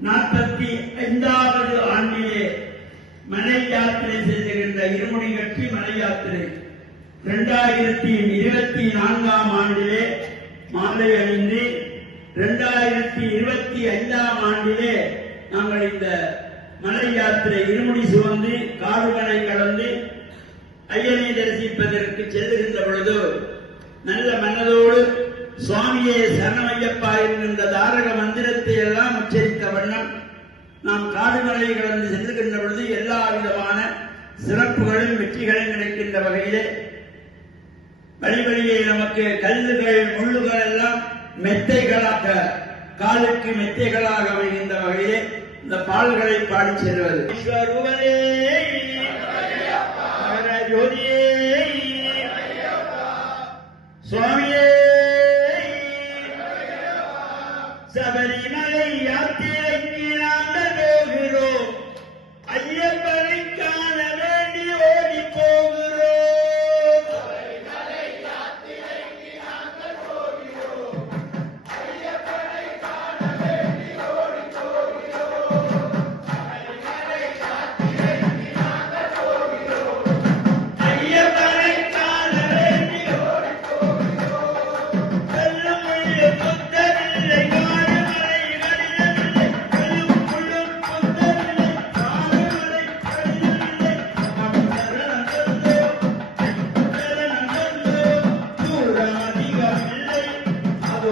நாற்பத்தி ஐந்தாவது ஆண்டிலே மலை யாத்திரை செய்துகின்ற இருமுடி கட்சி மலை யாத்திரை. இரண்டாயிரத்தி இருபத்தி நான்காம் ஆண்டிலே மாலை அணிந்து இரண்டாயிரத்தி இருபத்தி ஐந்தாம் ஆண்டிலே நாங்கள் இந்த மலை யாத்திரை இருமுடி சுவந்து கார்வனை கலந்து ஐயனை தரிசிப்பதற்கு செல்லுகின்ற பொழுது நல்ல மனதோடு சுவாமியே சரணமையப்பா என்கின்ற தாரக மந்திரத்தை எல்லாம் உச்சரி நாம் காடுகளை கடந்து செல்லுகின்ற பொழுது எல்லா விதமான சிறப்புகளும் வெற்றிகளும் கிடைக்கின்ற வகையிலே வழிவழியே நமக்கு கல்லுகள் முள்ளுகள் எல்லாம் மெத்தைகளாக காலுக்கு மெத்தைகளாக அமைகின்ற வகையிலே இந்த பாடல்களை பாடி செல்வது. ஜோதியே, சுவாமியே சபரிமலை யாத்திரைக்கு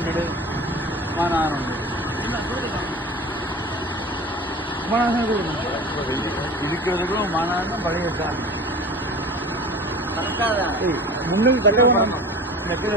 சாமி கும்பிடு மாநாடு மாநாடு இருக்கிறதுக்கும் மாநாடு பழைய சாமி. முன்னுக்கு தள்ள வேணும் நெத்தில